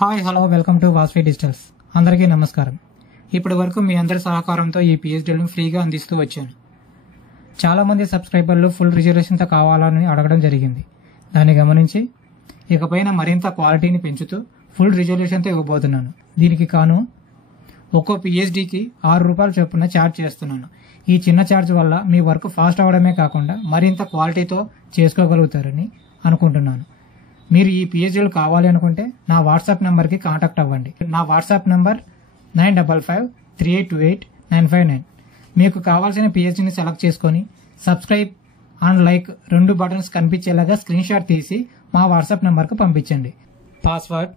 Hi hello welcome to Vasvi digitals. అందరికీ నమస్కారం. ఇప్పటి వరకు మీ అందరి సహకారంతో ఈ పిహెచ్డీలను ఫ్రీగా అందిస్తూ వచ్చాను. చాలామంది సబ్స్క్రైబర్లు ఫుల్ రిజర్వేషన్తో కావాలని అడగడం జరిగింది. దాన్ని గమనించి ఇకపైన మరింత క్వాలిటీని పెంచుతూ ఫుల్ రిజర్వేషన్తో ఇవ్వబోతున్నాను. దీనికి కాను ఒక్కో పిహెచ్డీకి ₹6 చొప్పున ఛార్జ్ చేస్తున్నాను. ఈ చిన్న ఛార్జ్ వల్ల మీ వర్క్ ఫాస్ట్ అవడమే కాకుండా మరింత క్వాలిటీతో చేసుకోగలుగుతారని అనుకుంటున్నాను. మీరు ఈ పిహెచ్డీలు కావాలి అనుకుంటే నా వాట్సాప్ నెంబర్కి కాంటాక్ట్ అవ్వండి. నా వాట్సాప్ నెంబర్ 9553828959. మీకు కావాల్సిన పిహెచ్డీని సెలెక్ట్ చేసుకొని సబ్స్క్రైబ్ అండ్ లైక్ 2 బటన్స్ కనిపించేలాగా స్క్రీన్ షాట్ తీసి మా వాట్సాప్ నెంబర్కు పంపించండి. పాస్వర్డ్